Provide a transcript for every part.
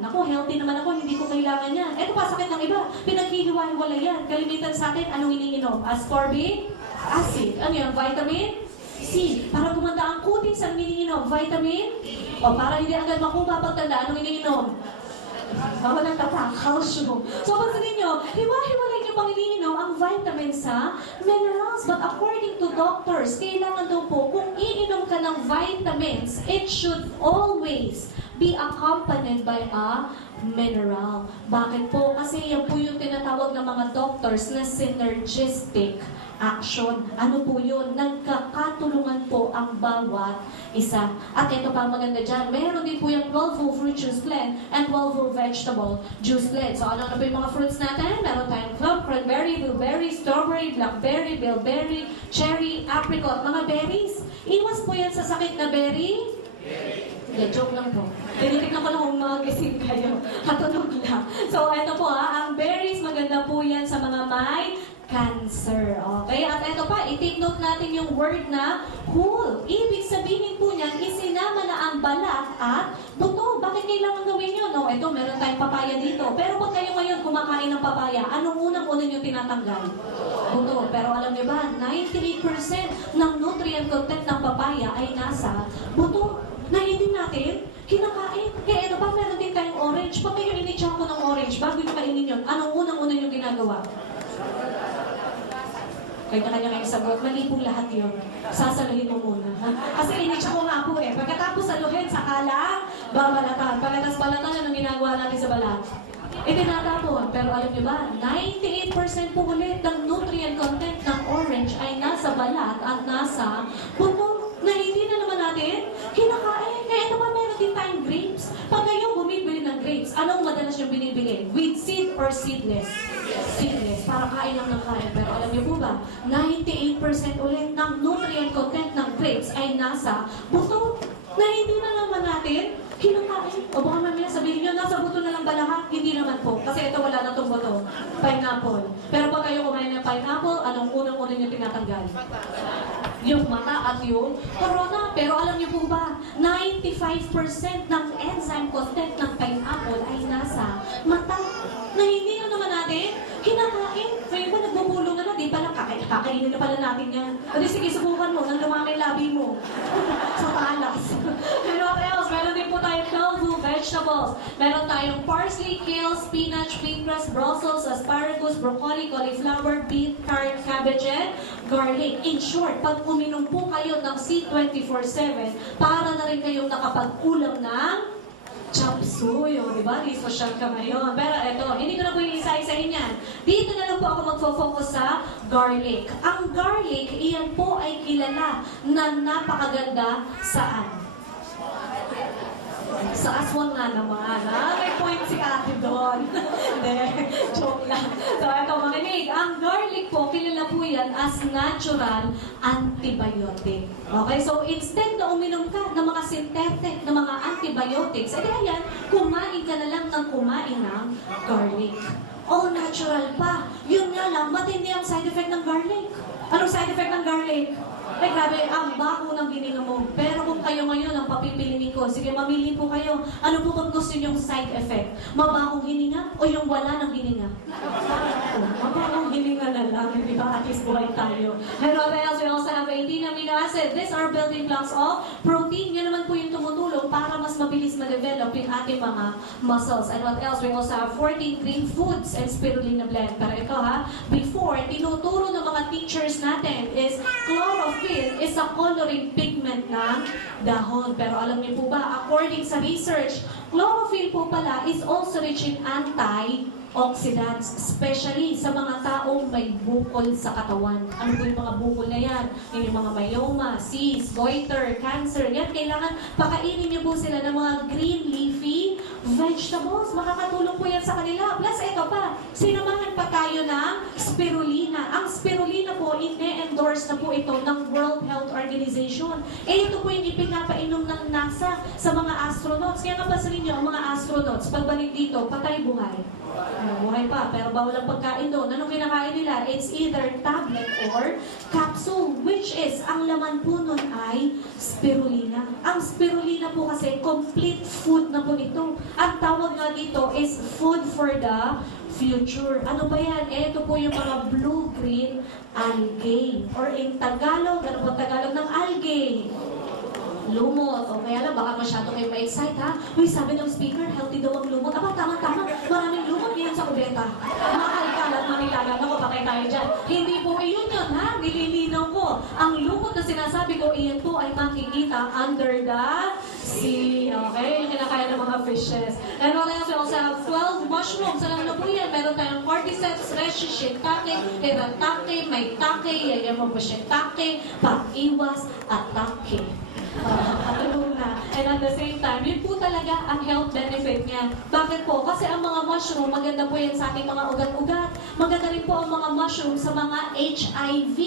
yan. Ako, healthy naman ako, hindi ko kailangan yan. Eto pa, sakit ng iba. Pinaghihiwa-hiwala yan. Kalimitan sa atin, anong iniinom? Ascorbic acid. Ano yan? Vitamin C. Para gumanda ang kutis, ang iniinom? Vitamin O para hindi agad makuha pagtanda, anong iniinom? Bawal ng tatak, calcium. So, pagsabihin nyo, hiwa-hiwalay nyo pang iniinom ang vitamins sa minerals. But according to doctors, kailangan daw po, kung iinom ka ng vitamins, it should always be accompanied by a mineral. Bakit po? Kasi yan po yung tinatawag ng mga doctors na synergistic action. Ano po yun? Nagkakatulungan po ang bawat isa. At ito pa maganda dyan, meron din po yung 12-vo fruit juice blend and 12-vo vegetable juice blend. So ano po yung mga fruits natin? Meron tayong plum, cranberry, blueberry, strawberry, blackberry, bilberry, cherry, apricot, mga berries. Iwas po yan sa sakit na berry. Yeah, joke lang po. Tinitignan ko lang kung magising kayo. Katunog lang. So, ito po ang berries, maganda po yan sa mga may cancer. Okay? At ito pa, i-take note natin yung word na whole. Ibig sabihin po niyan, isinama na ang balat at buto. Bakit kailangan gawin yun? No, ito, meron tayong papaya dito. Pero pag kayo ngayon kumakain ng papaya, anong unang-una nyo tinatanggal? Buto. Pero alam niyo ba, 98% ng nutrient content ng papaya ay nasa buto. Na hindi natin kinakain. Kaya ito pa, meron din tayong orange. Pag kayo ini-chop mo ng orange, bago nyo kainin yun, anong unang-una nyo ginagawa? Kanya-kanya kayong sagot, mali pong lahat yun. Sasaluhin mo muna. Ha? Kasi ini-chop mo nga po eh. Pagkatapos saluhin, saka lang, babalatan. Pagkatapos balatan, anong ginagawa natin sa balat? Itinatapon. Pero alam niyo ba, 98% po ulit ng nutrient content ng orange ay nasa balat at nasa puto. Na hindi na naman natin kinakain. Kaya ito pa, meron din tayong grapes. Pag kayo bumibili ng grapes, anong madalas yung binibili? With seed or seedless? Seedless. Para kain lang ng kain. Pero alam niyo po ba, 98% ulit ng nutrient content ng grapes ay nasa buto. Na hindi na naman natin kinakain. O baka mamaya sabihin nyo, nasa buto na lang ba lahat? Hindi naman po. Kasi ito wala na itong buto. Pineapple. Pero pag kayo kumain ng pineapple, anong unang-una nyo tinatanggal? Yung mata at yung corona. Pero alam niyo po ba, 95% ng enzyme content ng pineapple ay nasa mata. Na hindi na naman natin kinakain. Kaya ba nagbubulong na, di pala kakainin na pala natin yan. Kasi sige, subukan mo, nang lumaki labi mo. Sa talas. And what else? Meron din po tayong 12-vo vegetables. Meron tayong parsley, kale, spinach, wheatgrass, Brussels, asparagus, broccoli, cauliflower, beet, carrot, cabbage, and garlic. In short, pag uminom po kayo ng C24/7, para na rin kayong nakapag-ulam ng chop suey, di ba? Di social ka ngayon. Pero eto, hindi ko na po yung isa-isahin yan. Dito na lang po ako magfo-focus sa garlic. Ang garlic, iyan po ay kilala na napakaganda saan? Sa aswang nga naman, ha? May point si ate doon. Hindi, joke lang. So, ito, makinig. Ang garlic po, kilala po yan as natural antibiotic. Okay? So, instead na uminom ka ng mga synthetic na mga antibiotics, eh yan, kumain ka na lang ng kumain ng garlic. All natural pa. Yun nga lang, matindi ang side effect ng garlic. Anong side effect ng garlic? Ay, grabe, ang baho ng hininga mo. Pero kung kayo ngayon ang papipiliin ko, sige, mamili po kayo. Ano po bang gusto niyong side effect? Mabahong hininga o yung wala ng hininga? Mabahong hininga na lang, di ba? At least buhay tayo. And what else? We also have 18 amino acid. These are building blocks of protein. Yan naman po yung tumutulong para mas mabilis ma-develop yung ating mga muscles. And what else? We also have 14 green foods and spirulina blend. Pero ito ha, before, tinuturo ng mga teachers natin is chlorophyll is a coloring pigment ng dahon. Pero alam niyo po ba, according sa research, chlorophyll po pala is also rich in antioxidants, especially sa mga taong may bukol sa katawan. Ano po yung mga bukol na yan? Yung mga myoma, cyst, goiter, cancer. Yan, kailangan pakainin niyo po sila ng mga green leafy vegetables. Makakatulong po yan sa kanila. Plus, ito pa, sinamahan pa tayo ng spirulina. Ang spirulina po, ine-endorse na po ito ng World Health Organization. Eh, ito po yung ipinapainom ng NASA sa mga astronauts. Kaya nga pasalin niyo, ang mga astronauts, pagbalik dito, patay buhay. Buhay pa, pero bawal ang pagkain doon. Anong kinakain nila? It's either tablet or capsule, which is, ang laman po nun ay spirulina. Ang spirulina po kasi, complete food na po ito. Ang tawag nga dito is food for the future. Ano ba yan? Ito po yung mga blue-green algae. Or in Tagalog, ano po Tagalog ng algae? Lumot. O kaya lang, baka masyado kayo ma-excite, ha? Uy, sabi ng speaker, healthy daw ang lumot. Aba, tama-tama. Maraming lumot yan sa kubeta. Makakalat, manilaga. Naku, patay tayo dyan. Hindi po iyon yun, ha? Nililinaw ko. Ang lumot na sinasabi ko, iyan po ay makikita under the sea. Okay? Yung kinakaya ng mga fishes. And what else? We also have 12 mushrooms. Alam na po yan. Meron tayong cordyceps, reishi, shiitake, hiratake, maitake, yayamo po shiitake, pag-iwas, atake. And at the same time, yun po talaga ang health benefit niya. Bakit po? Kasi ang mga mushroom, maganda po yan sa ating mga ugat-ugat. Maganda rin po ang mga mushroom sa mga HIV.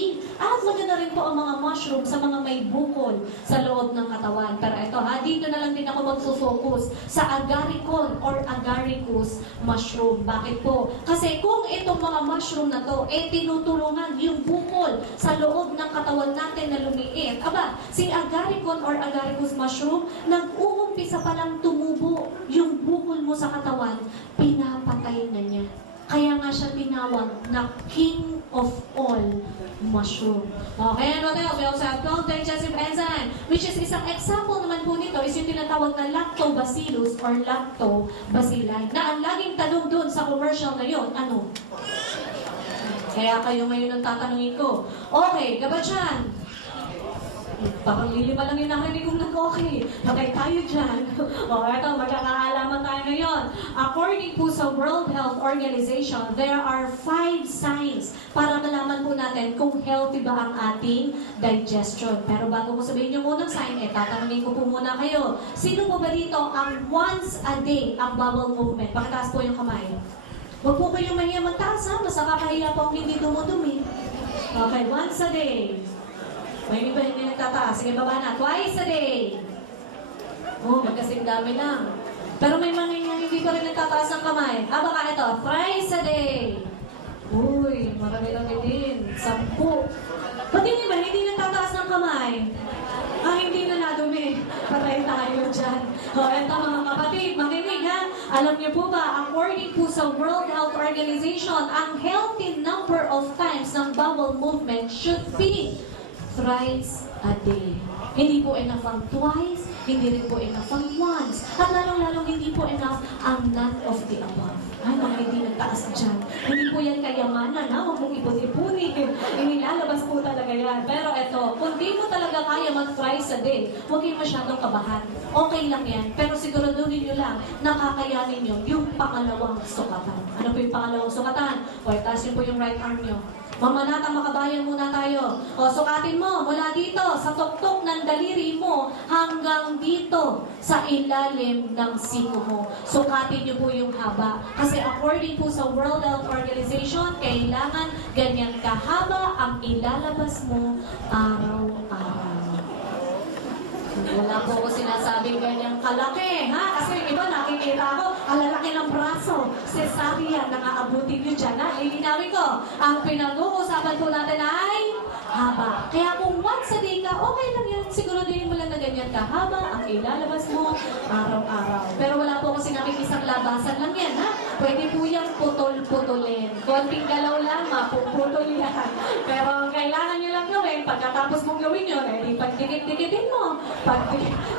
At maganda rin po ang mga mushroom sa mga may bukol sa loob ng katawan. Pero ito ha, dito na lang din ako magfo-focus sa agaricon or agaricus mushroom. Bakit po? Kasi kung itong mga mushroom na to, tinutulungan yung bukol sa loob ng katawan natin na lumiit. Aba, si agaricon or agaricus mushroom, nag-uumpisa pa lang tumubo yung bukol mo sa katawan, pinapatay na niya. Kaya nga siya tinawag na king of all mushroom. Okay, and what else? We also have 12 digestive enzyme, which is isang example naman po nito is yung tinatawag na lactobacillus or lactobacilli. Na ang laging tanong doon sa commercial na yun, ano? Kaya kayo ngayon ang tatanungin ko. Okay, Gabatyan. Parang lilima lang yung narinig kong nag-okay. Patay tayo dyan. O, eto, magkakaalaman tayo ngayon. According po sa World Health Organization, there are 5 signs para malaman po natin kung healthy ba ang ating digestion. Pero bago ko sabihin yung unang sign, tatanungin ko po muna kayo. Sino po ba dito ang once a day ang bowel movement? Pakitaas po yung kamay. Huwag po kayong mahiya magtaas, ha? Mas nakakahiya po ang hindi dumudumi. Okay, once a day. May iba hindi nagtataas. Sige, baba na. Twice a day. Oh, magkasing dami lang. Pero may mga hindi pa rin nagtataas ng kamay. Baka ito. Thrice a day. Uy, marami-rami din. 10. Ba't yung iba hindi nagtataas ng kamay? Hindi na nadumi. Patay tayo dyan. Eto mga kapatid, makinig ha. Alam niyo po ba, according po sa World Health Organization, ang healthy number of times ng bowel movement should be thrice a day. Hindi po enough ang twice, hindi rin po enough ang once. At lalong-lalong hindi po enough ang none of the above. Ay, mga hindi nagtaas dyan. Hindi po yan kayamanan, ha? Huwag mong ipon-ipunin. Inilalabas po talaga yan. Pero eto, kung di mo talaga kaya mag-thrice a day, huwag kayong masyadong kabahan. Okay lang yan. Pero siguraduhin nyo lang, nakakayanin nyo yung pangalawang sukatan. Ano po yung pangalawang sukatan? O, taas nyo po yung right arm nyo. Mamanata, makabayan muna tayo. O, sukatin mo mula dito sa tuktok ng daliri mo hanggang dito sa ilalim ng siko mo. Sukatin niyo po yung haba. Kasi according po sa World Health Organization, kailangan ganyan kahaba ang ilalabas mo araw-araw. Wala po ko sinasabing ganyang kalaki, ha? Kasi yung iba nakikita ko, alalaki ng braso. Cesarean, nakaabutin nyo dyan, ha? Lilinawin ko, ang pinag-uusapan po natin ay haba. Kaya kung once a day ka, okay lang yan. Siguro din mo lang na ganyan kahaba ang ilalabas mo araw-araw. Pero wala po ko sinabing isang labasan lang yan, ha? Pwede po yung putol-putulin. Konting galaw lang, mapuputol yan. Pero ang kailangan nyo lang gawin, pagkatapos mong gawin yun, pagdikit-dikitin mo.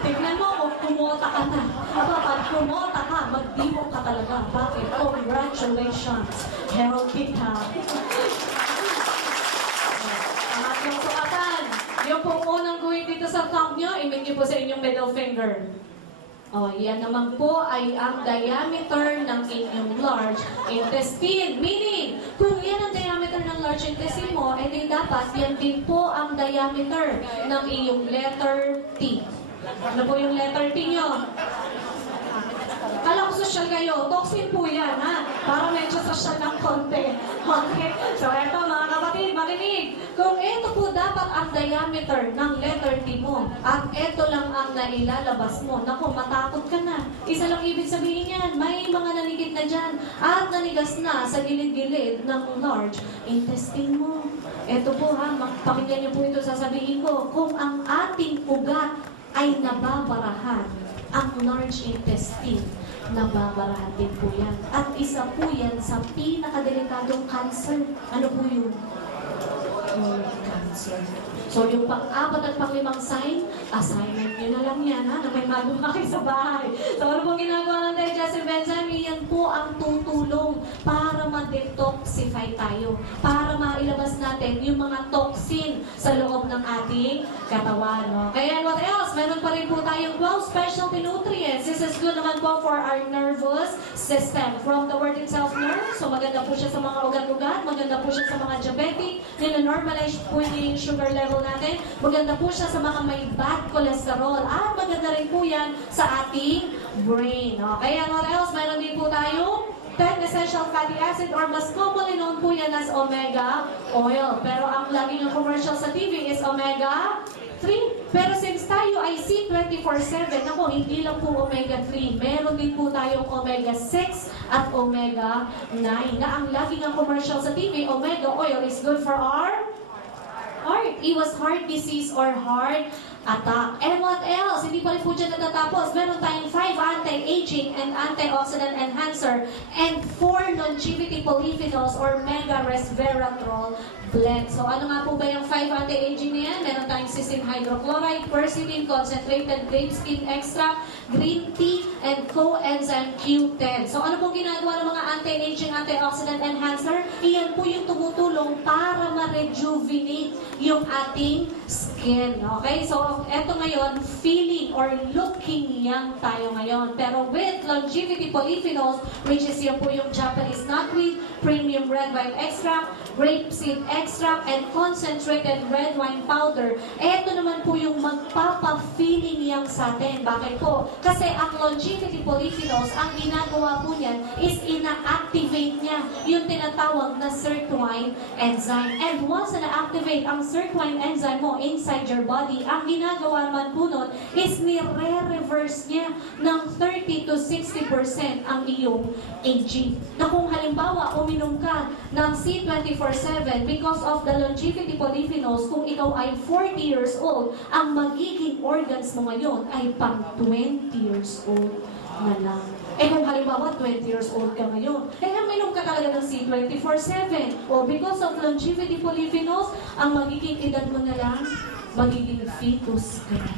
Tignan mo kung kumota ka na. Pag kumota ka, magdiwok ka talaga. Bakit? Congratulations. Healthy ka. Pangatlong sukatan. Yung pong unang gawin dito sa thumb nyo, imit nyo po sa inyong middle finger. Yan naman po ay ang diameter ng inyong large intestine. Meaning, kung yan ang diameter ng large intestine mo, di dapat yan din po ang diameter ng iyong letter T. Ano po yung letter T nyo? Kala ko social kayo, tayo. Toxin po yan, ha? Para medyo social ng konti. Okay? So, eto mga kapatid, makinig. Kung ito po dapat ang diameter ng letter T mo, at ito lang ang nailalabas mo, naku, matakot ka na. Isa lang ibig sabihin yan, may mga naligid na dyan at nanigas na sa gilid-gilid ng large intestine mo. Ito po ha, pakinggan niyo po ito sasabihin ko, kung ang ating ugat ay nababarahan, ang large intestine, nababarahan din po yan. At isa po yan sa pinakadelikadong cancer. Ano po yun? Cancer. So, yung pang-apat at pang-limang sign, assignment nyo na lang yan, ha? Na may malumaki sa bahay. So, ano pong ginagawa ng digestive enzyme? Yan po ang tutulong para ma-detoxify tayo. Para mailabas natin yung mga toxin sa loob ng ating katawan. No? Kaya what else? Meron pa rin po tayong 12 specialty nutrients. This is good naman po for our nervous system. From the word itself, nerve. So, maganda po siya sa mga ugat-ugat. Maganda po siya sa mga diabetic. Nina-normalize po yung sugar level natin. Maganda po siya sa mga may bad cholesterol. At maganda rin po yan sa ating brain. No? Kaya what else? Meron din po tayo 10 essential fatty acid or mas commonly known po yan as omega oil. Pero ang laging yung commercial sa TV is omega 3. Pero since tayo ay C24/7, ako, hindi lang po omega 3. Meron din po tayong omega 6 at omega 9. Na ang laging ang commercial sa TV, omega oil is good for our heart. Iwas heart disease or heart attack. And what else? Hindi pa rin po dyan natatapos. Meron tayong 5 anti-aging and antioxidant enhancer and 4 longevity polyphenols or mega resveratrol blend. So ano nga po ba yung 5 anti-aging niyan? Meron tayong cysteine hydrochloride, quercetin, concentrated grape skin extract, green tea, and coenzyme Q10. So ano po ginagawa ng mga anti-aging antioxidant enhancer? Iyan po yung tumutulong para ma-rejuvenate yung ating skin. Okay? So eto ngayon, feeling or looking young tayo ngayon. Pero with longevity polyphenols, which is yung po yung Japanese knotweed, premium red wine extract, grapeseed extract, and concentrated red wine powder. Eto naman po yung magpapa-feeling young sa atin. Bakit po? Kasi ang longevity polyphenols, ang ginagawa po niyan is ina-activate niya yung tinatawag na sirtuin enzyme. And once na-activate ang sirtuin enzyme mo inside your body, ang ginagawa naman po nun is nire-reverse niya ng 30 to 60% ang iyong aging. Na kung halimbawa uminom ka ng C24/7 because of the longevity polyphenols, kung ikaw ay 40 years old, ang magiging organs mo ngayon ay pang 20 years old na lang. Eh kung halimbawa 20 years old ka ngayon, kaya minom ka talaga ng C24/7. O because of longevity polyphenols, ang magiging edad mo na lang, magiging fetus ka na.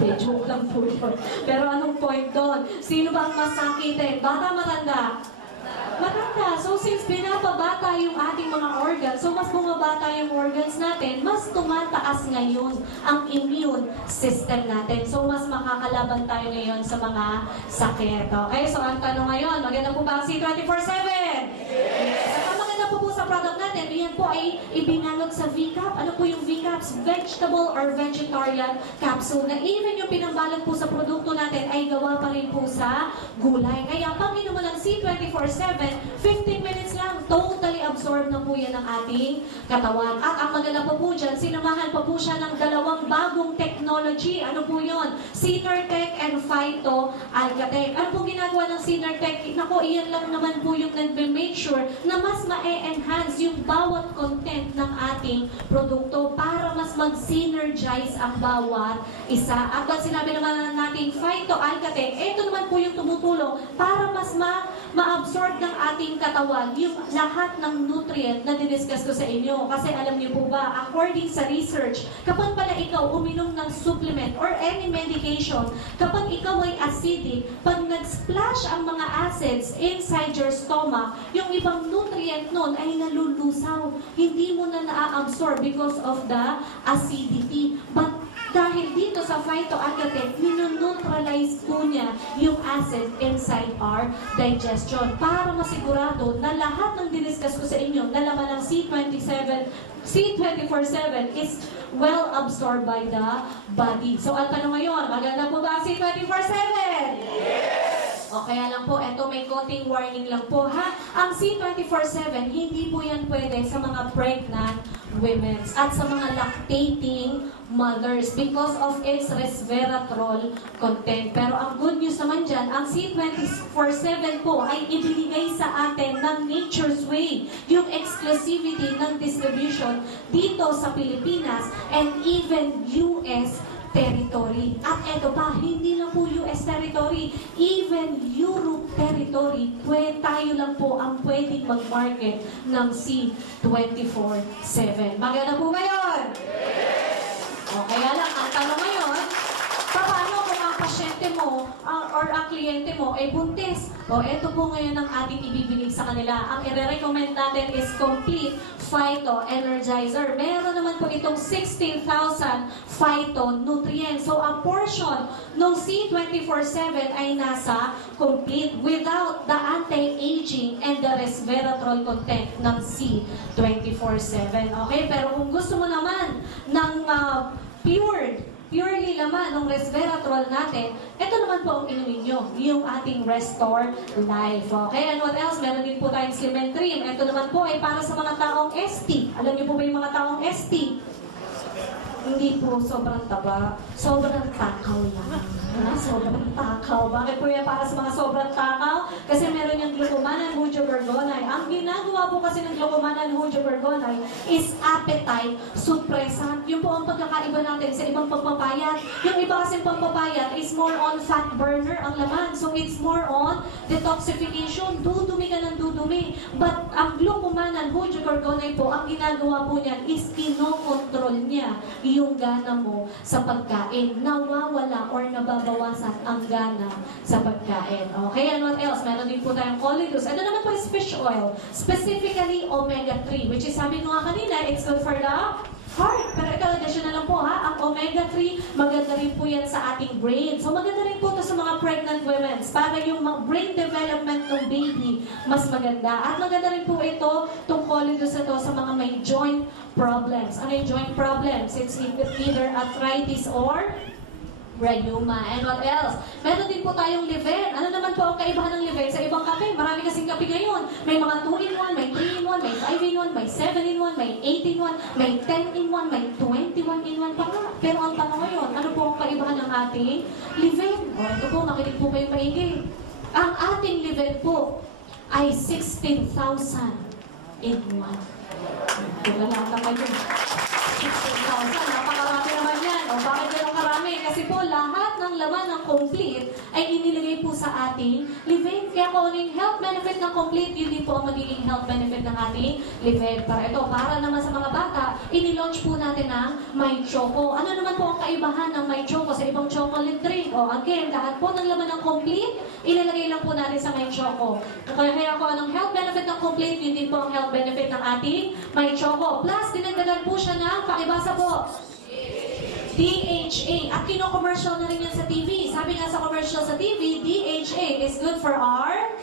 Hindi, joke lang po yun. Pero anong point doon? Sino ba ang mas sakitin? Bata, matanda? Matanda. So since binababata yung ating mga organs, so mas bumabata yung organs natin, mas tumataas ngayon ang immune system natin. So mas makakalaban tayo ngayon sa mga sakit. Okay, so ang tanong ngayon, maganda po ba ang C24/7? Yes! At ang maganda po sa product natin, yan po ay ibinalot sa VCAP. Ano po yung VCAPs? Vegetable or vegetarian capsule. Na even yung pinambalot po sa produkto natin ay gawa pa rin po sa gulay. Kaya pag inuman ng C24/7, 15 minutes lang, totally absorb na po yan ng ating katawan. At ang maganda pa po dyan, sinamahan pa po siya ng dalawang bagong technology. Ano po yun? Synertech and Phyto Alcatech. Ano po ginagawa ng Synertech? Naku, iyan lang naman po yung nag-make sure na mas ma-enhance yung bawat content ng ating produkto para mas mag-synergize ang bawat isa. At pag sinabi naman natin Phyto Alcatech, ito naman po yung tumutulong para mas ma-absorb ng ating katawan yung lahat ng nutrient na diniscuss ko sa inyo. Kasi alam niyo po ba, according sa research, kapag pala ikaw uminom ng supplement or any medication, kapag ikaw ay acidic, pag nag-splash ang mga acids inside your stomach, yung ibang nutrient nun ay nalulusaw. Hindi mo na na-absorb because of the acidity. But dahil dito sa Phytoalcatech, minoneutralize po niya yung acid inside our digestion para masigurado na lahat ng diniscuss ko sa inyo na laman ng C24/7 is well absorbed by the body. So, ang tanong ngayon, maganda po ba ang C24/7? Yes! kaya lang po, eto may konting warning lang po ha. Ang C24/7, hindi po yan pwede sa mga pregnant women at sa mga lactating mothers because of its resveratrol content. Pero ang good news naman dyan, ang C24/7 po ay ibinigay sa atin ng Nature's Way, yung exclusivity ng distribution dito sa Pilipinas and even US territory. At eto pa, hindi lang po US territory, even Europe territory, tayo lang po ang pwedeng mag-market ng C24/7. Maganda po ba yun? O, kaya lang, ang tanong ngayon, paano kung ang pasyente mo or ang kliyente mo ay buntis? O, eto po ngayon ang ating ibibigay sa kanila. Ang i-recommend natin is Complete Phyto Energizer. Meron naman po itong 16,000 phytonutrients. So, ang portion ng C24/7 ay nasa complete without the anti-aging and the resveratrol content ng C24/7. Okay? Pero kung gusto mo naman ng purely laman ng resveratrol natin, ito naman po ang inumin nyo, yung ating Restore Life. Okay, and what else? Meron din po tayong Slim and Trim. Ito naman po ay para sa mga taong ST. Alam niyo po ba yung mga taong ST? Hindi po sobrang taba, sobrang takaw lang. Sobrang takaw. Bakit po yan para sa mga sobrang takaw? Kasi meron yung glucomannan hydrogorgonite. Ang ginagawa po kasi ng glucomannan hydrogorgonite is appetite suppressant. Yung po ang pagkakaiba natin sa ibang pagpapayat. Yung iba kasi pagpapayat is more on fat burner ang laman. So it's more on detoxification. Dudumi ka ng dudumi. But ang glucomannan hydrogorgonite po, ang ginagawa po niyan is kinokontrol niya yung gana mo sa pagkain. Nawawala or nababawasan ang gana sa pagkain. Okay, and what else? Meron din po tayong colidus. Ito naman po is fish oil. Specifically, omega-3, which is sabi ko nga kanina, it's good for the heart. Pero ito, additional lang po ha, ang omega-3, maganda rin po yan sa ating brain. So maganda rin po ito sa mga pregnant women para yung brain development ng baby mas maganda. At maganda rin po ito, itong colidus ito sa mga may joint problems. Ano yung joint problems? It's either arthritis or rheuma. And what else? Meron din po tayong Liven. Ano naman po ang kaibahan ng Liven sa ibang kape? Marami kasing kape ngayon. May mga 2-in-1, may 3-in-1, may 5-in-1, may 7-in-1, may 8-in-1, may 10-in-1, may 21-in-1 pa nga. Pero ang tanong ngayon, ano po ang kaibahan ng ating Liven? O, ito po, makinig po kayo maigi. Ang ating Liven po ay 16,000 in 1. Tulalata kayo. 16,000. Napakarami naman yan. O, bakit ganun karami? Kasi po, lahat ng laman ng complete ay inilagay po sa ating Liven. Kaya kung ano yung health benefit ng complete, yun din po ang magiging health benefit ng ating Liven. Para ito, para naman sa mga bata, inilaunch po natin ang My Choco. Ano naman po ang kaibahan ng My Choco sa ibang chocolate drink? O, again, lahat po ng laman ng complete, ilalagay lang po natin sa My Choco. Kaya kung anong health benefit ng complete, yun din po ang health benefit ng ating My Choco. Plus, dinagdagan po siya ng pakibasa po. DHA. At kino-commercial na rin yan sa TV. Sabi nga sa commercial sa TV, DHA is good for our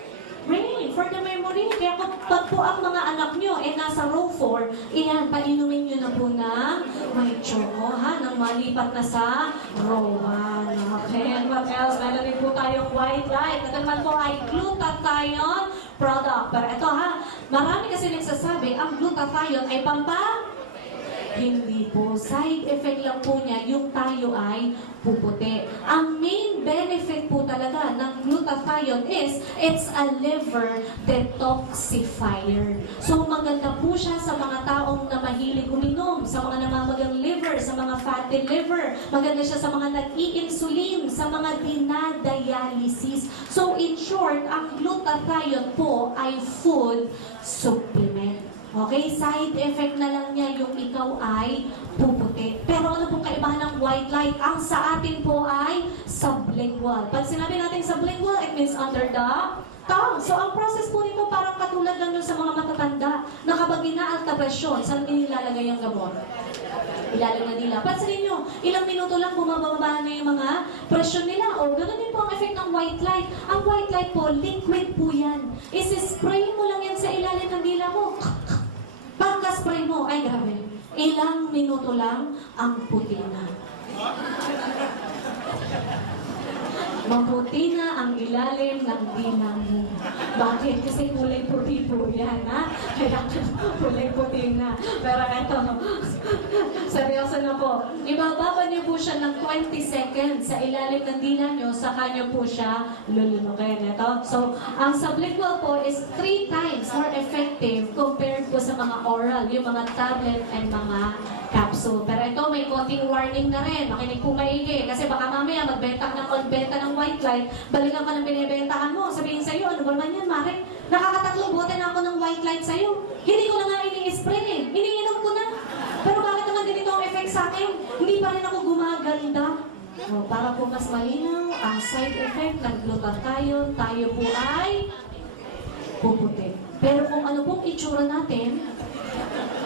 brain, for the memory. Kaya pag po ang mga anak nyo nasa row 4, iyan, painumin nyo na po ng My Choco, ha? Nang malipat na sa row 1. Okay, and what else? Meron rin po tayong white light. Ito naman po ay glutathione product. Pero ito ha, marami kasi nagsasabi, ang glutathione ay hindi po. Side effect lang po niya, yung tayo ay puputi. Ang main benefit po talaga ng glutathione is, it's a liver detoxifier. So maganda po siya sa mga taong na mahilig uminom, sa mga namamagang liver, sa mga fatty liver. Maganda siya sa mga nag-i-insulin, sa mga dinadialysis. So in short, ang glutathione po ay food supplement. Okay, side effect na lang niya yung ikaw ay puputi. Pero ano pong kaibahan ng white light? Ang sa atin po ay sublingual. Pag sinabi natin sublingual, it means under the tongue. So ang process po nito parang katulad lang yun sa mga matatanda na kapag inaalta presyon, saan nilalagay ang gamot? Ilalagay nila. Pansinin nyo, ilang minuto lang bumababa na yung mga presyon nila. O, ganoon din po ang effect ng white light. Ang white light po, liquid po yan. Isi-spray mo lang yan sa ilalim ng dila mo. Pagka-spray mo, ay grabe, ilang minuto lang ang puti na. Maputi na ang ilalim ng bilang mo. Bakit? Kasi kulay puti po yan, ha? Kaya kulay puti na. Pero eto, seryoso na po. Ibababa niyo po siya ng 20 seconds sa ilalim ng dila niyo, saka niyo po siya lulunukin. Ito. So, ang sublingual po is 3 times more effective compared po sa mga oral, yung mga tablet and mga capsule. Pero ito, may konting warning na rin. Makinig po maigi. Kasi baka mamaya magbenta ng white light, balikan ka ng binibentahan mo. Sabihin sa'yo, ano ba naman yan, Mare? Nakakatatlong bote na ako ng white light sa'yo. Hindi ko na nga ini-spray eh. Iniinom ko na. Pero bakit naman ganito ang effect sa akin? Hindi pa rin ako gumaganda. O, para po mas malinaw, ang side effect ng glutathione, tayo po ay puputi. Pero kung ano pong itsura natin,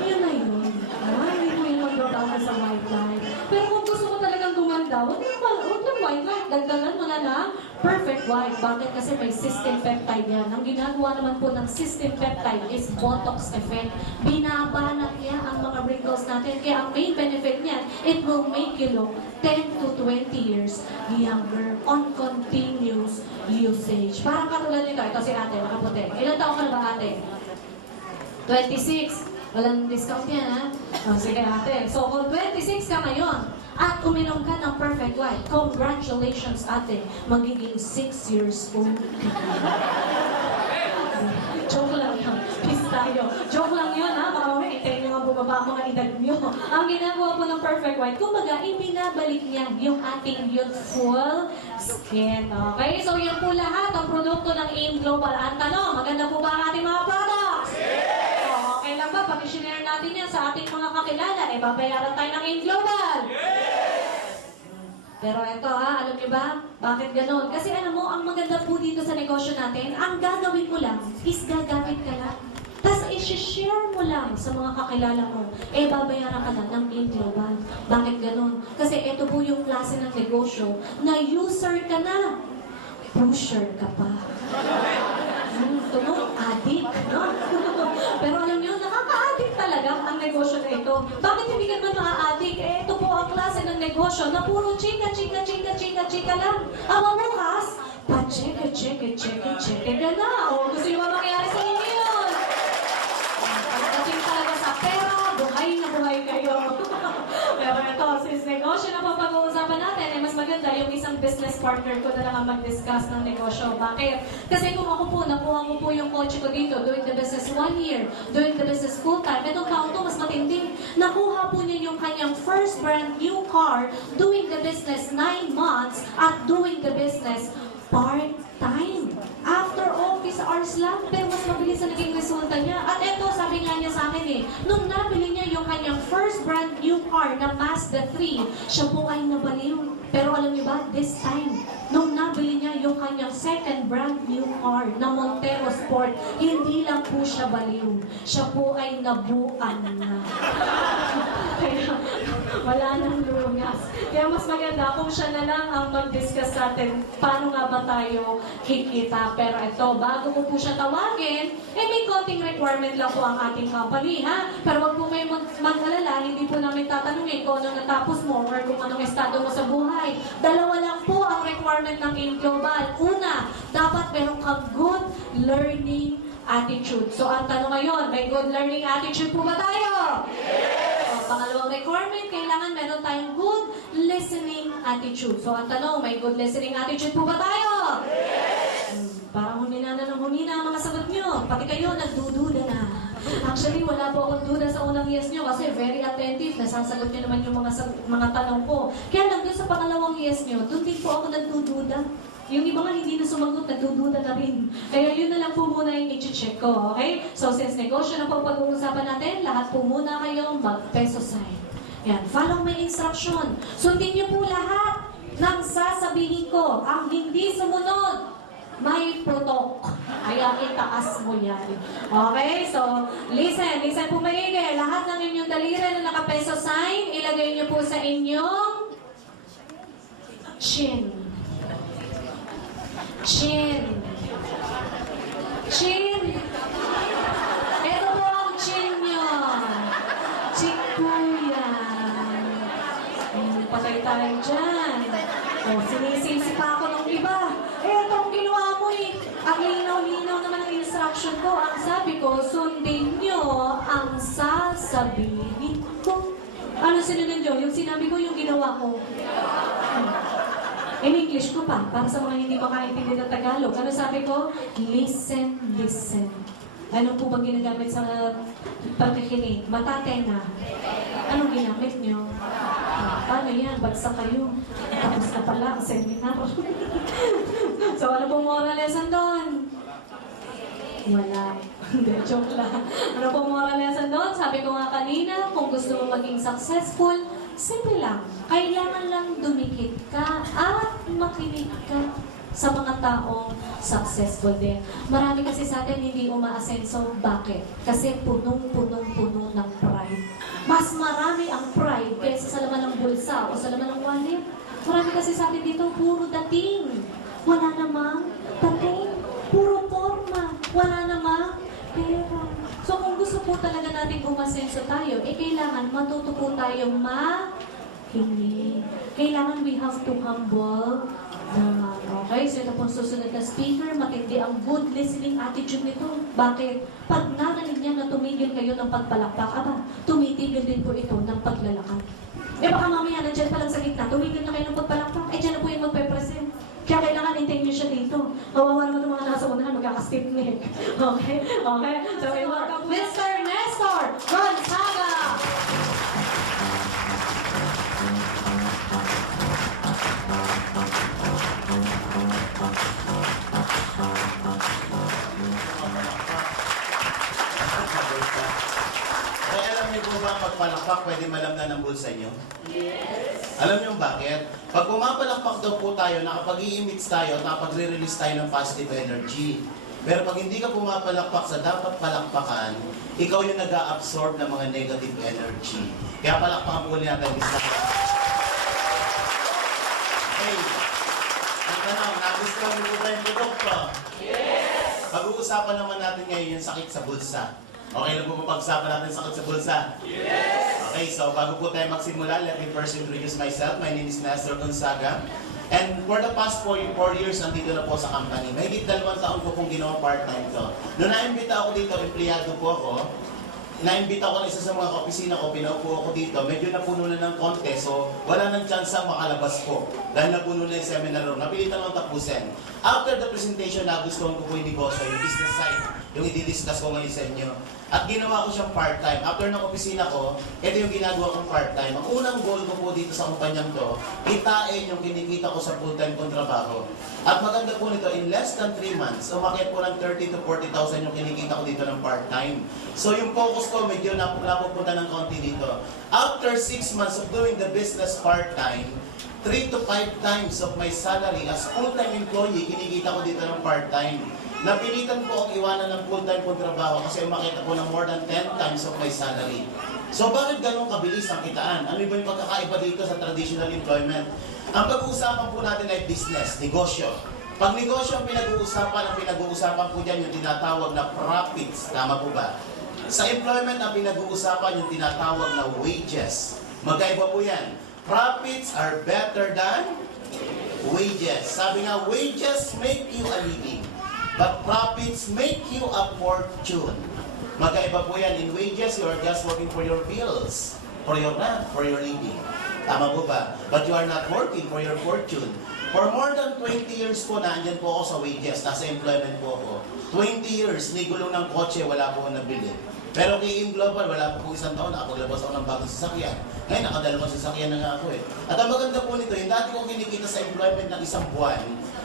yun na yun. Hindi mo yung magbabago sa white light. Pero kung gusto mo talagang gumanda, huwag yung white light. Dagdagan mo na lang perfect white. Bakit? Kasi may cysteine peptide yan. Ang ginagawa naman po ng cysteine peptide is Botox effect. Binabanat niya ang mga wrinkles natin. Kaya ang main benefit niyan, it will make you look 10 to 20 years younger on continuous usage. Parang katulad nito. Ito si ate, nakaputi. Ilan taon ka na ba ate? 26. Walang discount yan, ha? O, sige ate. So, kung 26 ka ngayon, at uminom ka ng perfect white, congratulations ate, magiging 6 years old. Joke lang yun. Peace tayo. Joke lang yun, ha? Baka mamaya, itayin nyo nga bumaba ang mga edad nyo. Ang ginagawa po ng perfect white, kumbaga, ibinabalik niya yung ating youthful skin. Okay? So, yan po lahat ang produkto ng AIM Global. Ang tanong, maganda po ba ang ating mga products? Okay lang ba? Pag i-share natin yan sa ating mga kakilala, babayaran tayo ng AIM Global. Pero ito ha, alam niyo ba? Bakit ganon? Kasi alam mo, ang maganda po dito sa negosyo natin, ang gagawin mo lang is gagamit ka lang. Tapos i-share mo lang sa mga kakilala mo, babayaran ka na ng AIM Global. Bakit ganon? Kasi ito po yung klase ng negosyo na user ka na, pusher ka pa. Tunog, addict, no? Pero alam niyo, nakaka-addict talaga ang negosyo na ito. Bakit hindi ka naman mga-addict? Ito po ang klase ng negosyo na puro chika lang. Ang bukas, pa-cheke ka na. O, gusto niyo ba mangyari sa inyo yun? Pagdating talaga sa pera, buhay na buhay kayo. Pero ito, since negosyo na po pag-uusapan natin, mas maganda yung isang business partner ko na lang ang mag-discuss ng negosyo. Bakit? Kasi kung ako po, nakuha ko po yung kotse ko dito, doing the business 1 year, doing the business full-time, itong taon to, mas matindi. Nakuha po niya yung kanyang first brand new car, doing the business 9 months, at doing the business part-time. After office hours lang, pero mas mabilis na naging resulta niya. At eto, sabi nga niya sa akin nung nabili niya yung kanyang first brand new car na Mazda 3, siya po ay nabaliw. Pero alam niyo ba, this time, nung nabili niya yung kanyang second brand new car na Montero Sport, hindi lang po siya baliw. Siya po ay nabuan na. Kaya, wala nang lunas. Kaya mas maganda kung siya na lang ang mag-discuss sa atin paano nga ba tayo kikita. Pero ito, bago ko po siya tawagin, may konting requirement lang po ang ating company, ha? Pero wag po kayo mag-alala, hindi po namin tatanungin kung ano natapos mo or kung anong estado mo sa buhay. Dalawa lang po ang requirement ng AIM Global. Una, dapat meron kang good learning attitude. So, ang tanong ngayon, may good learning attitude po ba tayo? Pangalawang requirement, kailangan meron tayong good listening attitude. So, ang tanong, may good listening attitude po ba tayo? Parang humina na ng humina ang mga sagot nyo. Pati kayo, nagdududa na. Actually, wala po akong duda sa unang yes nyo kasi very attentive. Nasasagot nyo naman yung mga tanong ko. Kaya lang doon sa pangalawang yes nyo, doon din po ako nagdududa. Yung iba nga hindi na sumagot, nagdududa na rin. Kaya yun na lang po muna yung i-check ko, okay? So, since negosyo na po pag-uusapan natin, lahat po muna kayong mag-peso sign. Yan, follow my instruction. Sundin niyo po lahat ng sasabihin ko. Ang hindi sumunod, may putok. Kaya itaas mo yan. Okay? So, listen po maigi. Lahat ng inyong daliri na naka-peso sign, ilagay niyo po sa inyong chin. Chin. Ito po ang chin nyo. Chin po yan. Patay tayo dyan. O, sinisisi pa ako ng iba. question ko, ang sabi ko, sundin nyo ang sasabihin ko. Ano sinunod nyo? Yung sinabi ko, yung ginawa ko. In English ko pa, para sa mga hindi makaintindi ng Tagalog. Ano sabi ko? Listen, listen. Ano po bang ginagamit sa pagkikinig? Matatena. Anong ginamit nyo? Paano yan? Bagsak kayo. Tapos na pala ang seminar. So ano pong moral lesson doon? Wala. Hindi, joke lang. Ano pong moral lesson doon? Sabi ko nga kanina, kung gusto mo maging successful, simple lang. Kailangan lang dumikit ka at makinig ka sa mga taong successful din. Marami kasi sa atin hindi umaasenso. Bakit? Kasi punong-punong-puno ng pride. Mas marami ang pride kaysa sa laman ng bulsa o sa laman ng wallet. Marami kasi sa atin dito, puro dating. Wala namang dating. Puro forma. Wala namang pera. So kung gusto po talaga natin umasenso tayo, kailangan matuto po tayo makinig. Kailangan we have to humble naman. Okay, so ito pong susunod na speaker, matindi ang good listening attitude nito. Bakit? Pag narinig niya na tumigil kayo ng pagpalakpak, aba, tumitigil din po ito ng paglalakad. Baka mamaya nandiyan pa lang sa gitna, tumigil na kayo ng pagpalakpak, dyan na po yung magpe-present. Kaya kailangan hintayin niyo siya dito. Kawawa naman itong mga nasa unahan, magkaka-stiff neck. Okay? Okay? So, welcome Mr. Nestor Gonzaga! Ay, alam niyo po ba, pag palakpak, pwede malamnan ng bulsa niyo? Yes! Alam niyo bakit? Pag pumapalakpak daw po tayo, nakapag-i-emits tayo, nakapag-re-release tayo ng positive energy. Pero pag hindi ka pumapalakpak sa dapat palakpakan, ikaw yung nag-a-absorb ng mga negative energy. Kaya palakpakan po natin, Mr. Hey, ang tanong, nagustuhan niyo po ba yung produkto? Yes! Pag-uusapan naman natin ngayon yung sakit sa bulsa. Okay na po mapag-usapan natin sakit sa bulsa? Yes! Okay, so bago po tayo magsimula, let me first introduce myself. My name is Nestor Gonzaga. And for the past 4 years, nandito na po sa company. Mahigit 2 taon ko pong ginawa part-time to. Noong naimbita ako dito, empleyado po ako. Naimbita ko na isa sa mga opisina ko, pinaupo ako dito. Medyo napuno na ng konti, so wala nang chance makalabas po. Dahil napuno na yung seminar room. Napilitan lang tapusin. After the presentation, nagustuhan ko po yung negosyo, yung business side, yung i-discuss ko ngayon sa inyo. At ginawa ko siyang part-time. After ng opisina ko, ito yung ginagawa kong part-time. Ang unang goal ko po dito sa kumpanyang to, kitain yung kinikita ko sa full-time kong trabaho. At maganda po nito, in less than 3 months, umakit po ng 30,000 to 40,000 yung kinikita ko dito ng part-time. So yung focus ko, medyo napupunta ng konti dito. After 6 months of doing the business part-time, 3 to 5 times of my salary as full-time employee, kinikita ko dito ng part-time. Napilitan po ang iwanan ng full-time kong trabaho kasi umakita po ng more than 10 times of my salary. So bakit ganun kabilis ang kitaan? Ano ba yung pagkakaiba dito sa traditional employment? Ang pag-uusapan po natin ay business, negosyo. Pag negosyo ang pinag-uusapan po dyan yung tinatawag na profits. Tama po ba? Sa employment ang pinag-uusapan yung tinatawag na wages. Magkaiba po yan. Profits are better than wages. Sabi nga, wages make you a living. But profits make you a fortune. Magkaiba po yan. In wages, you are just working for your bills, for your rent, for your living. Tama po ba? But you are not working for your fortune. For more than 20 years po, naandyan po ako sa wages, nasa employment po ako. 20 years, nigulo ng kotse, wala po akong nabili. Pero kay In Global, wala po 1 taon, nakapaglabas ako ng bagong sasakyan. Ngayon, nakadalawang sasakyan na nga ako eh. At ang maganda po nito, yung dati kong kinikita sa employment ng 1 buwan,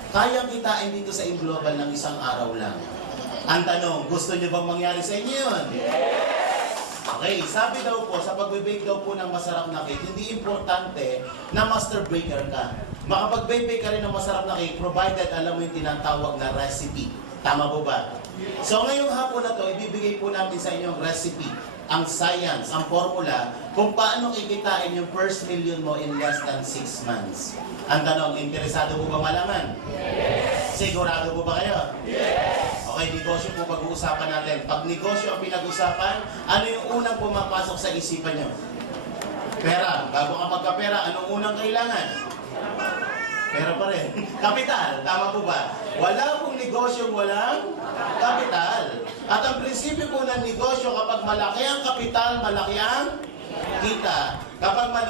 kayang kitain dito sa In Global ng 1 araw lang. Ang tanong, gusto niyo bang mangyari sa inyo yun? Yes! Okay, sabi daw po, sa pag-bake daw po ng masarap na cake, hindi importante na master baker ka. Makapag-bake ka rin ng masarap na cake, provided alam mo yung tinatawag na recipe. Tama po ba? So ngayong hapon na to, ibibigay po natin sa inyo ang recipe, ang science, ang formula, kung paano kikitain yung first million mo in less than 6 months. Ang tanong, interesado po ba malaman? Yes! Sigurado po ba kayo? Yes! Okay, negosyo po pag-uusapan natin. Pag negosyo ang pinag-usapan, ano yung unang pumapasok sa isipan nyo? Pera. Bago ka magkapera, anong unang kailangan? Pera pa rin. Kapital, tama po ba? Wala pong negosyong walang kapital. At ang prinsipyo po ng negosyo, kapag malaki ang kapital, malaki ang kita. Kapag